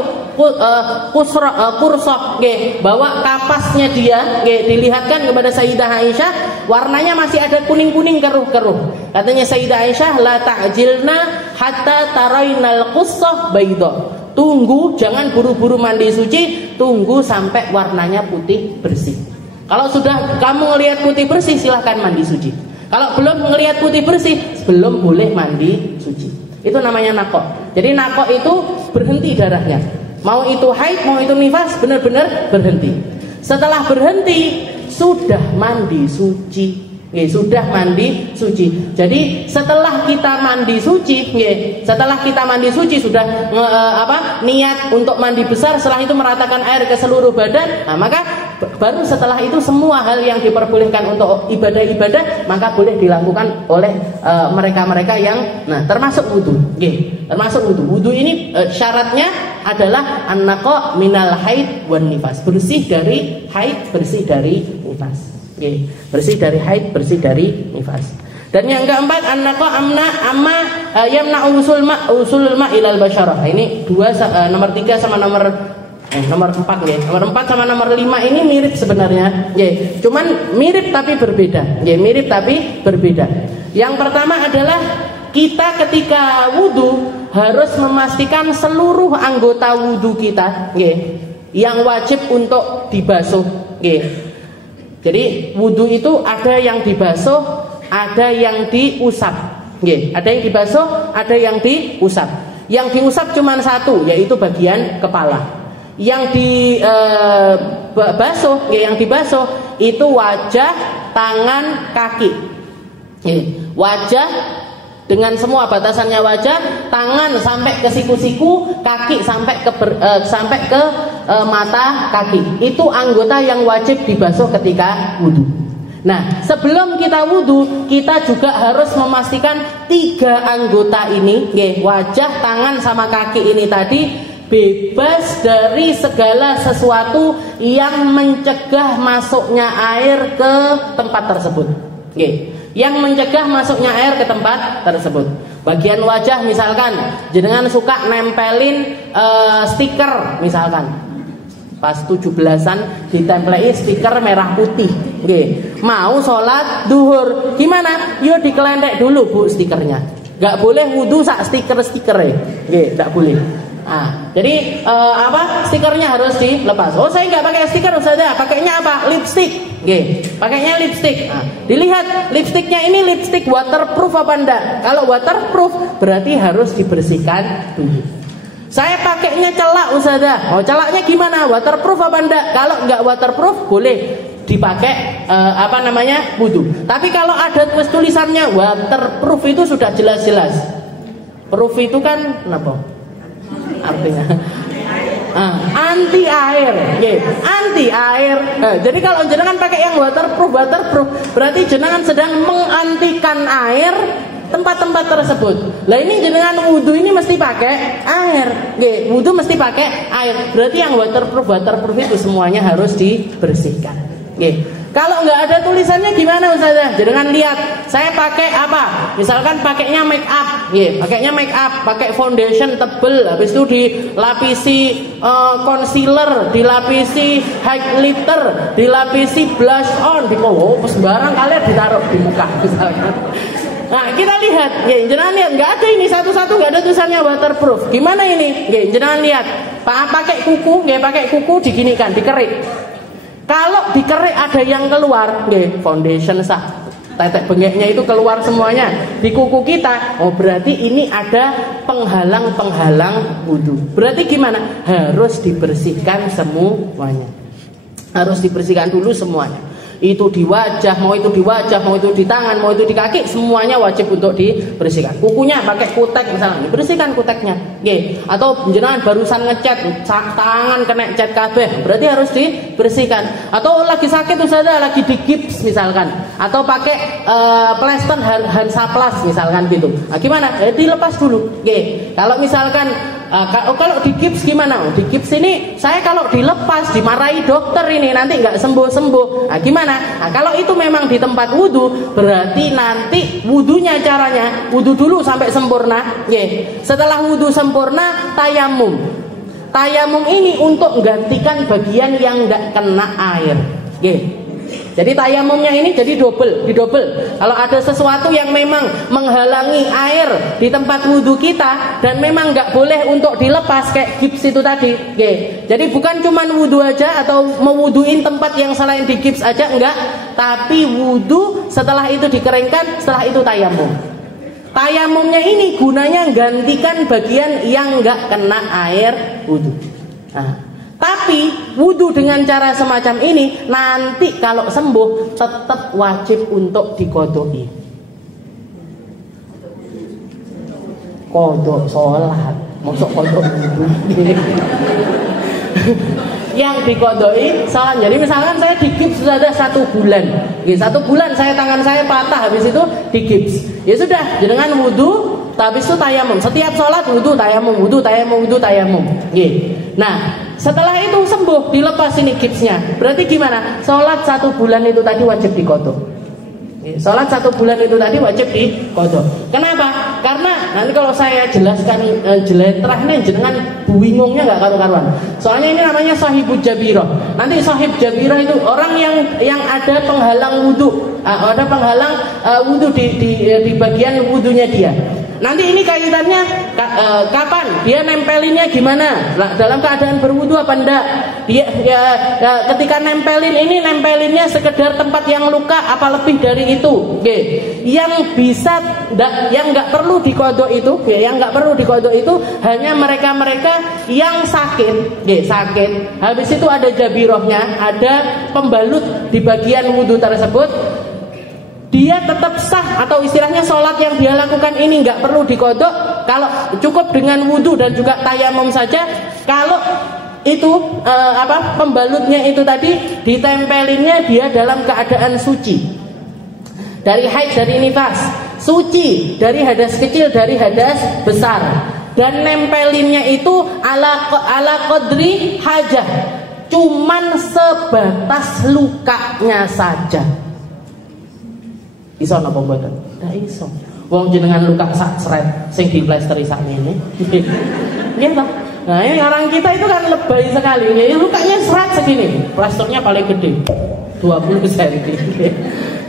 kursoh, bawa kapasnya dia, dilihatkan kepada Sayyidah Aisyah, warnanya masih ada kuning-kuning keruh-keruh. Katanya Sayyidah Aisyah, la ta'jilna hatta tarainal qussoh bayda. Tunggu, jangan buru-buru mandi suci, tunggu sampai warnanya putih bersih. Kalau sudah kamu ngelihat putih bersih, silahkan mandi suci. Kalau belum ngelihat putih bersih, belum boleh mandi suci. Itu namanya naqo. Jadi naqo itu berhenti darahnya. Mau itu haid, mau itu nifas, benar-benar berhenti. Setelah berhenti, sudah mandi suci. Sudah mandi suci. Jadi setelah kita mandi suci, sudah niat untuk mandi besar, setelah itu meratakan air ke seluruh badan, maka baru setelah itu semua hal yang diperbolehkan untuk ibadah-ibadah maka boleh dilakukan oleh mereka-mereka yang termasuk wudu. Termasuk wudu. Wudu ini syaratnya adalah an-naqa minal haid wan nifas. Bersih dari haid, bersih dari nifas. Bersih dari haid, bersih dari nifas. Dan yang keempat, an-naqa yamna usulul ma ilal basyarah. Ini nomor 3 sama nomor 4 Nomor 4 sama nomor 5 ini mirip sebenarnya. Cuman mirip tapi berbeda. Mirip tapi berbeda. Yang pertama adalah kita ketika wudu harus memastikan seluruh anggota wudu kita yang wajib untuk dibasuh. Jadi wudu itu ada yang dibasuh, ada yang diusap. Ada yang dibasuh, ada yang diusap. Yang diusap cuma satu, yaitu bagian kepala. Yang dibasuh, yang dibasuh itu wajah, tangan, kaki. Wajah dengan semua batasannya wajah, tangan sampai ke siku-siku, kaki sampai ke mata kaki. Itu anggota yang wajib dibasuh ketika wudu. Nah, sebelum kita wudu, kita juga harus memastikan 3 anggota ini, wajah, tangan, sama kaki ini tadi bebas dari segala sesuatu yang mencegah masuknya air ke tempat tersebut. Yang mencegah masuknya air ke tempat tersebut. Bagian wajah misalkan jenengan suka nempelin stiker misalkan. Pas 17-an ditempelin stiker merah putih. Mau sholat duhur, gimana? Yo dikelentek dulu Bu stikernya. Gak boleh wudu sak stiker-stikernya. Gak boleh. Nah, jadi stikernya harus dilepas. Oh, saya nggak pakai stiker saja, pakainya apa? Lipstick. Pakainya lipstick. Nah, dilihat lipsticknya ini lipstick waterproof apa enggak? Kalau waterproof berarti harus dibersihkan dulu. Saya pakainya celak Ustazah. Oh, celaknya gimana? Waterproof apa enggak? Kalau enggak waterproof boleh dipakai wudu. Tapi kalau ada tulisannya waterproof itu sudah jelas-jelas. Proof itu kan kenapa? Artinya anti air, anti air. Jadi kalau jenengan pakai yang waterproof berarti jenengan sedang mengantikan air tempat-tempat tersebut. Lah ini jenengan wudu ini mesti pakai air, wudu mesti pakai air. Berarti yang waterproof itu semuanya harus dibersihkan. Kalau nggak ada tulisannya gimana Ustazah? Jangan lihat, saya pakai apa? Misalkan pakainya make up, pakainya make up, pakai foundation tebel, habis itu dilapisi concealer, dilapisi highlighter, dilapisi blush on, sembarang kalian ditaruh di muka misalkan. Nah kita lihat, jangan lihat, nggak ada ini satu-satu nggak ada tulisannya waterproof. Gimana ini? Jangan lihat, pakai kuku diginikan, dikerik. Kalau dikerik ada yang keluar, foundation sah, tetek bengeknya itu keluar semuanya di kuku kita. Oh berarti ini ada penghalang wudu. Berarti gimana? Harus dibersihkan semuanya. Harus dibersihkan dulu semuanya. Itu di wajah, mau itu di tangan, mau itu di kaki, semuanya wajib untuk dibersihkan. Kukunya pakai kutek misalnya, dibersihkan kuteknya. Atau jenengan barusan ngecat, tangan kena cat kabeh, berarti harus dibersihkan. Atau lagi sakit Ustazah, lagi di gips misalkan, atau pakai plester Hansaplast misalkan gitu. Nah, gimana? Dilepas dulu. Kalau misalkan kalau di gips gimana? Di gips ini saya kalau dilepas dimarahi dokter ini nanti nggak sembuh. Nah, gimana? Nah, kalau itu memang di tempat wudu, berarti nanti wudunya caranya wudu dulu sampai sempurna. Setelah wudu sempurna, tayamum. Tayamum ini untuk menggantikan bagian yang nggak kena air. Jadi tayamumnya ini jadi double. Kalau ada sesuatu yang memang menghalangi air di tempat wudhu kita dan memang nggak boleh untuk dilepas kayak gips itu tadi. Jadi bukan cuma wudhu aja atau mewuduin tempat yang selain di gips aja enggak, tapi wudhu setelah itu dikeringkan, setelah itu tayamum. Tayamumnya ini gunanya gantikan bagian yang nggak kena air wudhu. Tapi wudhu dengan cara semacam ini nanti kalau sembuh tetap wajib untuk dikodoi. Kodok sholat, masuk kodok wudhu. Yang dikodoi sholat. Jadi misalkan saya digips sudah ada 1 bulan. 1 bulan tangan saya patah, habis itu digips. Ya sudah, dengan wudhu. Habis itu tayamum. Setiap sholat wudhu tayamum. Nah, setelah itu sembuh, dilepas ini gipsnya. Berarti gimana? Sholat 1 bulan itu tadi wajib dikodok. Sholat 1 bulan itu tadi wajib dikodok. Kenapa? Karena nanti kalau saya jelaskan jeletrahnya jenengan bingungnya nggak karu-karuan. Soalnya ini namanya sahibul jabiroh. Nanti sahib jabiroh itu orang yang ada penghalang wudhu, ada penghalang wudhu di bagian wudhunya dia. Nanti ini kaitannya kapan? Dia nempelinnya gimana? Dalam keadaan berwudu apa enggak? Dia ketika nempelinnya sekedar tempat yang luka apa lebih dari itu? Yang bisa yang nggak perlu dikodok itu, yang nggak perlu dikodok itu hanya mereka-mereka yang sakit, sakit. Habis itu ada jabirohnya, ada pembalut di bagian wudu tersebut. Dia tetap sah atau istilahnya sholat yang dia lakukan ini nggak perlu dikodok. Kalau cukup dengan wudu dan juga tayamum saja. Kalau itu pembalutnya itu tadi ditempelinnya dia dalam keadaan suci dari haid, dari nifas, suci dari hadas kecil, dari hadas besar, dan nempelinnya itu ala qadri hajah, cuman sebatas lukanya saja. Iso napa mboten? Ndak iso. Wong jenengan luka sak sret sing diplasteri sak ngene. Nggih ta? Nah, ini orang kita itu kan lebay sekali. Ya, lukanya seret segini, plasternya paling gede 20 cm.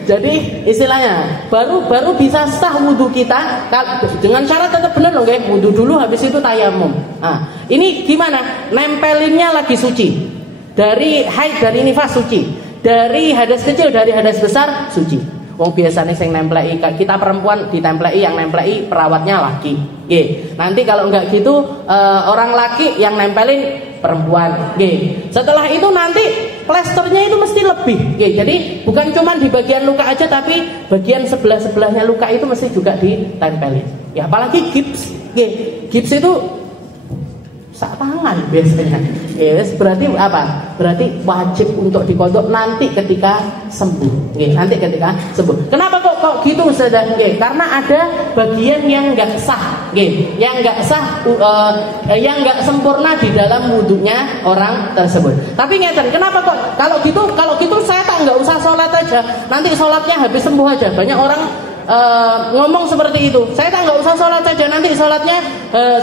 Jadi istilahnya baru bisa sah wudu kita dengan syarat tetap benar loh, nggih. Wudu dulu, habis itu tayamum. Nah, ini gimana? Nempelinnya lagi suci. Dari haid, dari nifas suci. Dari hadas kecil, dari hadas besar suci. Wong biasanya sing nemplei, kita perempuan ditemplei, yang nemplei perawatnya laki. Nanti kalau enggak gitu orang laki yang nempelin perempuan. Setelah itu nanti plasternya itu mesti lebih. Jadi bukan cuma di bagian luka aja, tapi bagian sebelah-sebelahnya luka itu mesti juga ditempelin. Ya apalagi gips. Gips itu sak tangan biasanya. Yes, berarti apa? Berarti wajib untuk dikodok nanti ketika sembuh. Nanti ketika sembuh. Kenapa kok gitu Ustazah? Karena ada bagian yang enggak sah. Yang enggak sah, yang enggak sempurna di dalam wudunya orang tersebut. Tapi ngeten, kenapa kok kalau gitu saya tak enggak usah sholat aja. Nanti sholatnya habis sembuh aja. Banyak orang ngomong seperti itu. Saya tak nggak usah sholat saja, nanti sholatnya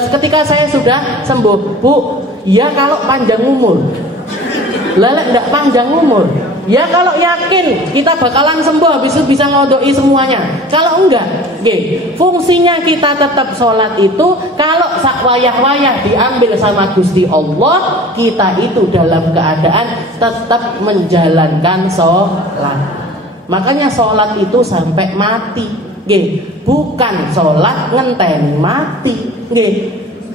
ketika saya sudah sembuh. Bu, ya kalau panjang umur. Lelek nggak panjang umur. Ya kalau yakin kita bakalan sembuh, habis itu bisa ngodoi semuanya. Kalau enggak, fungsinya kita tetap sholat itu kalau sak wayah-wayah diambil sama Gusti Allah, kita itu dalam keadaan tetap menjalankan sholat. Makanya sholat itu sampai mati, bukan sholat ngenteni mati,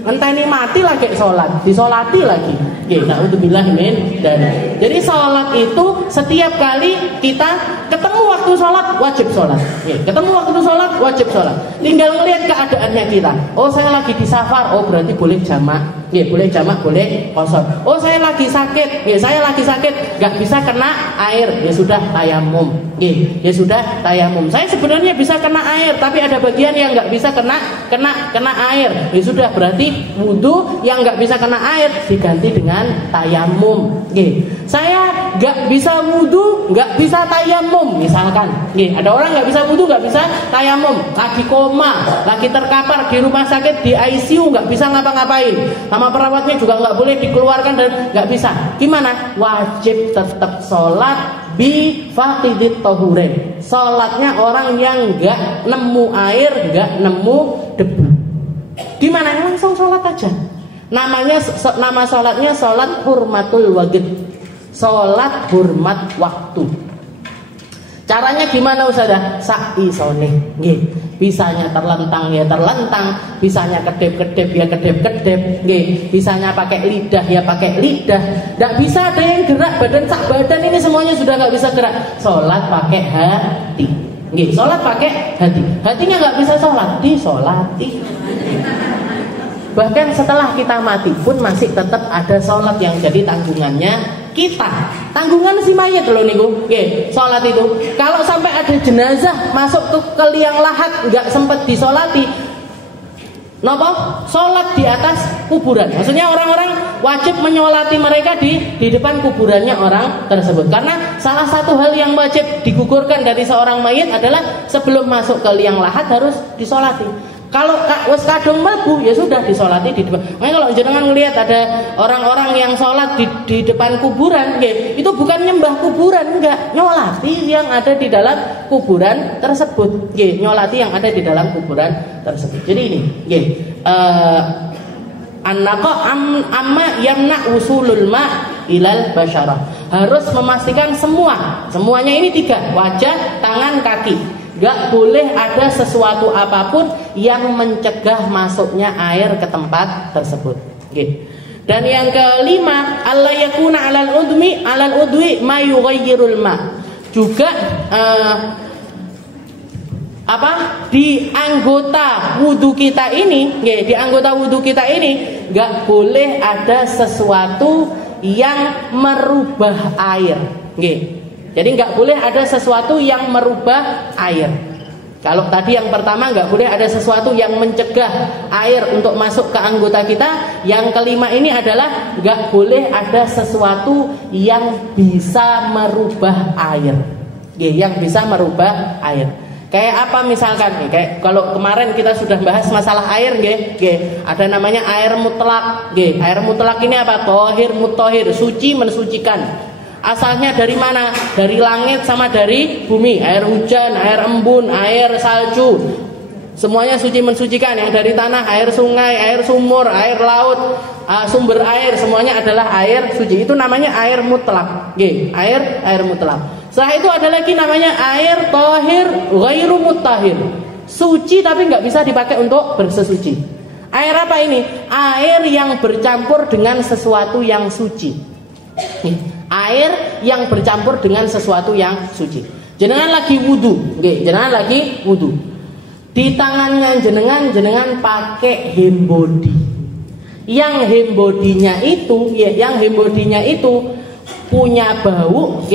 ngenteni mati lagi sholat, disolati lagi. Na'udzubillah min dzalik. Jadi sholat itu setiap kali kita ketemu waktu sholat wajib sholat. Ketemu waktu sholat wajib sholat. Tinggal melihat keadaannya kita. Oh saya lagi di safar, oh berarti boleh jamak. Boleh jamak, boleh kosor. Oh saya lagi sakit, saya lagi sakit, nggak bisa kena air, ya sudah tayamum. Ya sudah tayamum. Saya sebenarnya bisa kena air, tapi ada bagian yang nggak bisa kena air. Ya sudah, berarti wudu yang nggak bisa kena air diganti dengan tayamum. Saya nggak bisa wudu, nggak bisa tayamum, misalkan. Ada orang nggak bisa wudu, nggak bisa tayamum, lagi koma, lagi terkapar di rumah sakit, di ICU, nggak bisa ngapa-ngapain. Sama perawatnya juga nggak boleh dikeluarkan dan nggak bisa. Gimana? Wajib tetap sholat bi faqidit tahurin. Sholatnya orang yang nggak nemu air, nggak nemu debu. Gimana? Langsung sholat aja. Nama sholatnya sholat hurmatul waqt. Sholat hormat waktu. Caranya gimana Ustazah? Saisone. Bisanya terlentang ya terlentang, bisanya kedip-kedip ya kedip-kedip, bisanya pakai lidah ya pakai lidah. Nggak bisa ada yang gerak, badan sak badan ini semuanya sudah nggak bisa gerak. Sholat pakai hati. Sholat pakai hati. Hatinya nggak bisa sholat, disolati. Bahkan setelah kita mati pun masih tetap ada sholat yang jadi tanggungannya kita. Tanggungan si mayat loh niku. Sholat itu. Kalau sampai ada jenazah masuk ke liang lahat nggak sempat disolati, napa? Sholat di atas kuburan. Maksudnya orang-orang wajib menyolati mereka di depan kuburannya orang tersebut. Karena salah satu hal yang wajib digugurkan dari seorang mayat adalah sebelum masuk ke liang lahat harus disolati. Kalau wis kadung mlebu ya sudah disolati di depan. Makanya kalau jenengan ngelihat ada orang-orang yang sholat di depan kuburan, nggih, itu bukan nyembah kuburan, enggak, nyolati yang ada di dalam kuburan tersebut, nggih, nyolati yang ada di dalam kuburan tersebut. Jadi ini, nggih, annaqa amma yamna usulul ma ilal basyarah. Harus memastikan semuanya ini 3, wajah, tangan, kaki. Gak boleh ada sesuatu apapun yang mencegah masuknya air ke tempat tersebut. Okay. Dan yang kelima, alla yakuna alal udwi ma yughayyirul ma. Juga di anggota wudu kita ini, gak boleh ada sesuatu yang merubah air. Okay. Jadi nggak boleh ada sesuatu yang merubah air. Kalau tadi yang pertama nggak boleh ada sesuatu yang mencegah air untuk masuk ke anggota kita. Yang kelima ini adalah nggak boleh ada sesuatu yang bisa merubah air. Yang bisa merubah air. Kayak apa misalkan? Kayak kalau kemarin kita sudah bahas masalah air, ada namanya air mutlak. Air mutlak ini apa? Tohir mutohir, suci mensucikan. Asalnya dari mana? Dari langit sama dari bumi. Air hujan, air embun, air salju, semuanya suci mensucikan. Yang dari tanah, air sungai, air sumur, air laut, sumber air, semuanya adalah air suci. Itu namanya air mutlak. Air mutlak. Setelah itu ada lagi namanya air tohir ghairu muttahir, suci tapi nggak bisa dipakai untuk bersesuci. Air apa ini? Air yang bercampur dengan sesuatu yang suci. Air yang bercampur dengan sesuatu yang suci. Jenengan lagi wudu, di tangannya jenengan pakai hand body. Yang hand body-nya itu punya bau,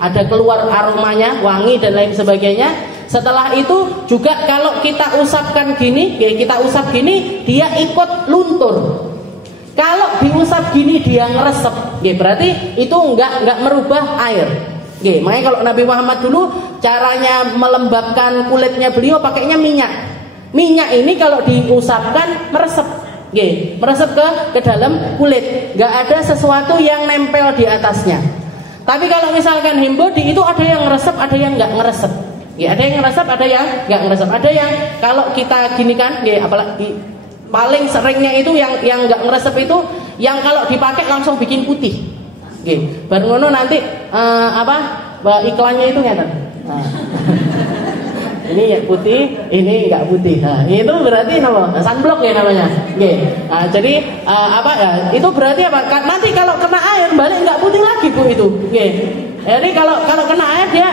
ada keluar aromanya, wangi dan lain sebagainya. Setelah itu juga kalau kita usapkan gini, dia ikut luntur. Kalau diusap gini dia ngeresep, berarti itu enggak merubah air. Makanya kalau Nabi Muhammad dulu caranya melembabkan kulitnya beliau pakainya minyak. Minyak ini kalau diusapkan meresep, meresep ke dalam kulit. Enggak ada sesuatu yang nempel di atasnya. Tapi kalau misalkan hembody itu ada yang ngeresep, ada yang enggak ngeresep. Ada yang ngeresep, ada yang enggak ngeresep. Ada yang kalau kita gini kan, apalagi paling seringnya itu yang nggak ngeresep itu yang kalau dipakai langsung bikin putih. Baru ngono nanti iklannya itu ngeten. Ini ya putih, ini nggak putih. Itu berarti sunblock ya namanya. Jadi itu berarti apa? Nanti kalau kena air balik nggak putih lagi Bu itu. Jadi kalau kena air dia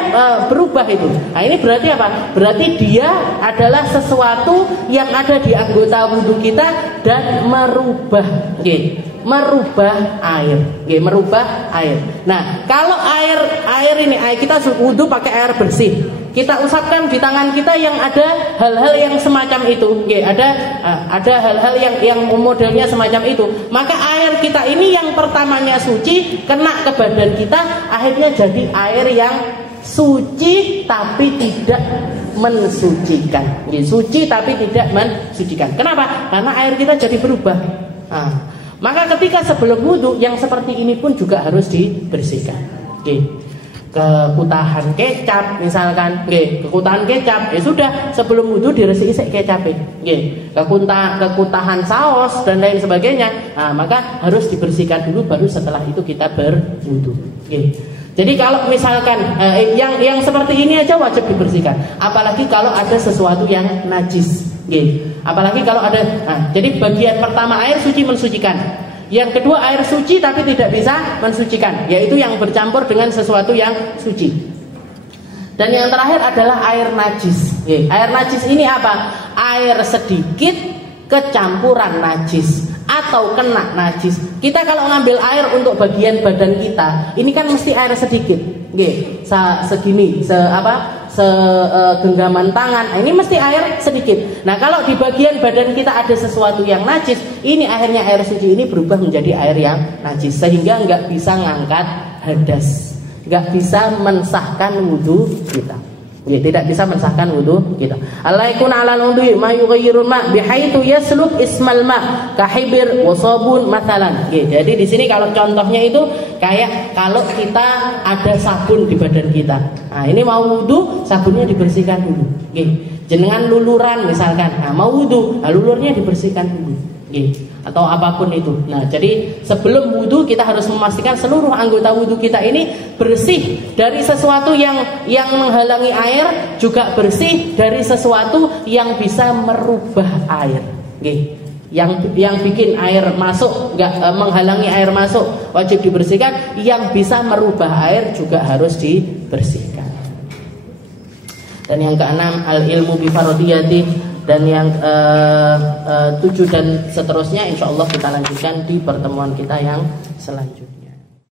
berubah itu. Nah ini berarti apa? Berarti dia adalah sesuatu yang ada di anggota wudhu kita dan merubah air. Nah kalau air ini kita wudhu pakai air bersih. Kita usapkan di tangan kita yang ada hal-hal yang semacam itu, ada hal-hal yang modelnya semacam itu. Maka air kita ini yang pertamanya suci kena ke badan kita, akhirnya jadi air yang suci tapi tidak mensucikan. Suci tapi tidak mensucikan. Kenapa? Karena air kita jadi berubah. Maka ketika sebelum wudhu yang seperti ini pun juga harus dibersihkan. Kekutahan kecap misalkan, kekutahan kecap ya sudah sebelum wudhu diresik-resik kecapnya, kekutahan saus dan lain sebagainya, maka harus dibersihkan dulu baru setelah itu kita berwudhu. Jadi kalau misalkan yang seperti ini aja wajib dibersihkan, apalagi kalau ada sesuatu yang najis, apalagi kalau ada. Jadi bagian pertama air suci mensucikan. Yang kedua air suci tapi tidak bisa mensucikan, yaitu yang bercampur dengan sesuatu yang suci. Dan yang terakhir adalah air najis. Air najis ini apa? Air sedikit kecampuran najis atau kena najis. Kita kalau ngambil air untuk bagian badan kita, ini kan mesti air sedikit. Segini, segenggaman tangan, ini mesti air sedikit. Nah kalau di bagian badan kita ada sesuatu yang najis, ini akhirnya air suci ini berubah menjadi air yang najis, sehingga nggak bisa ngangkat hadas, nggak bisa mensahkan wudhu kita. Ya, tidak bisa mensahkan wudu kita. Allah yakun 'alal wudu ma yughayyirul ma bihaitsu yasluk ismal ma kahibir wa sabun mathalan. Ya, jadi di sini kalau contohnya itu kayak kalau kita ada sabun di badan kita. Nah, ini mau wudu, sabunnya dibersihkan dulu. Nggih. Jenengan luluran misalkan. Nah, mau wudu, nah, lulurnya dibersihkan dulu. Nggih. Atau apapun itu. Nah, jadi sebelum wudu kita harus memastikan seluruh anggota wudu kita ini bersih dari sesuatu yang menghalangi air, juga bersih dari sesuatu yang bisa merubah air. Oke. Yang bikin air masuk, menghalangi air masuk wajib dibersihkan, yang bisa merubah air juga harus dibersihkan. Dan yang keenam, al ilmu bi faradiyati. Dan yang 7 dan seterusnya insya Allah kita lanjutkan di pertemuan kita yang selanjutnya.